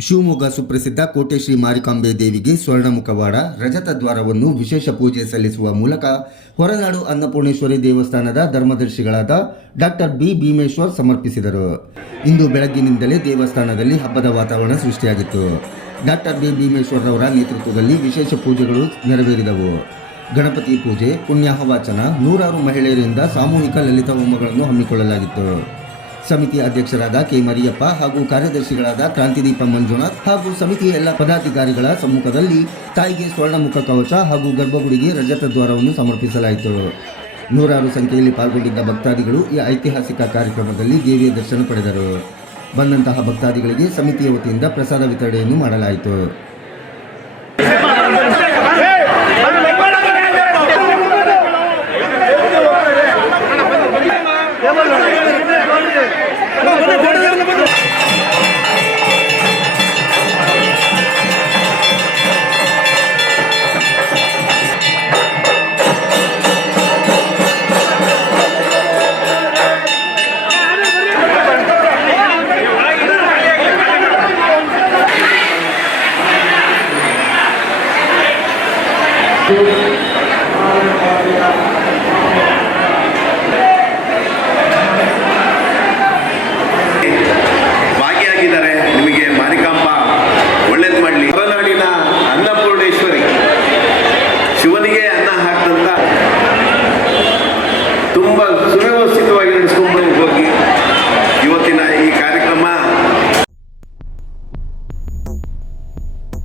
ಶಿವಮೊಗ್ಗ ಸುಪ್ರಸಿದ್ಧ ಕೋಟೆ ಶ್ರೀ ಮಾರಿಕಾಂಬೆ ದೇವಿಗೆ ಸ್ವರ್ಣಮುಖವಾಡ ರಜತ ದ್ವಾರವನ್ನು ವಿಶೇಷ ಪೂಜೆ ಸಲ್ಲಿಸುವ ಮೂಲಕ ಹೊರನಾಡು ಅನ್ನಪೂರ್ಣೇಶ್ವರಿ ದೇವಸ್ಥಾನದ ಧರ್ಮದರ್ಶಿಗಳಾದ ಡಾಕ್ಟರ್ ಬಿ ಭೀಮೇಶ್ವರ್ ಸಮರ್ಪಿಸಿದರು. ಇಂದು ಬೆಳಗ್ಗಿನಿಂದಲೇ ದೇವಸ್ಥಾನದಲ್ಲಿ ಹಬ್ಬದ ವಾತಾವರಣ ಸೃಷ್ಟಿಯಾಗಿತ್ತು. ಡಾಕ್ಟರ್ ಬಿ ಭೀಮೇಶ್ವರ್ ಅವರ ನೇತೃತ್ವದಲ್ಲಿ ವಿಶೇಷ ಪೂಜೆಗಳು ನೆರವೇರಿದವು. ಗಣಪತಿ ಪೂಜೆ, ಪುಣ್ಯಾಹವಾಚನ, ನೂರಾರು ಮಹಿಳೆಯರಿಂದ ಸಾಮೂಹಿಕ ಲಲಿತ ಹೋಮಗಳನ್ನು ಹಮ್ಮಿಕೊಳ್ಳಲಾಗಿತ್ತು. ಸಮಿತಿ ಅಧ್ಯಕ್ಷರಾದ ಕೆ ಮರಿಯಪ್ಪ ಹಾಗೂ ಕಾರ್ಯದರ್ಶಿಗಳಾದ ಕ್ರಾಂತಿದೀಪ ಮಂಜುನಾಥ್ ಹಾಗೂ ಸಮಿತಿಯ ಎಲ್ಲ ಪದಾಧಿಕಾರಿಗಳ ಸಮ್ಮುಖದಲ್ಲಿ ತಾಯಿಗೆ ಸ್ವರ್ಣಮುಖ ಕವಚ ಹಾಗೂ ಗರ್ಭಗುಡಿಗೆ ರಜತ ದ್ವಾರವನ್ನು ಸಮರ್ಪಿಸಲಾಯಿತು. ನೂರಾರು ಸಂಖ್ಯೆಯಲ್ಲಿ ಪಾಲ್ಗೊಂಡಿದ್ದ ಭಕ್ತಾದಿಗಳು ಈ ಐತಿಹಾಸಿಕ ಕಾರ್ಯಕ್ರಮದಲ್ಲಿ ದೇವಿಯ ದರ್ಶನ ಪಡೆದರು. ಬಂದಂತಹ ಭಕ್ತಾದಿಗಳಿಗೆ ಸಮಿತಿಯ ವತಿಯಿಂದ ಪ್ರಸಾದ ವಿತರಣೆಯನ್ನು ಮಾಡಲಾಯಿತು.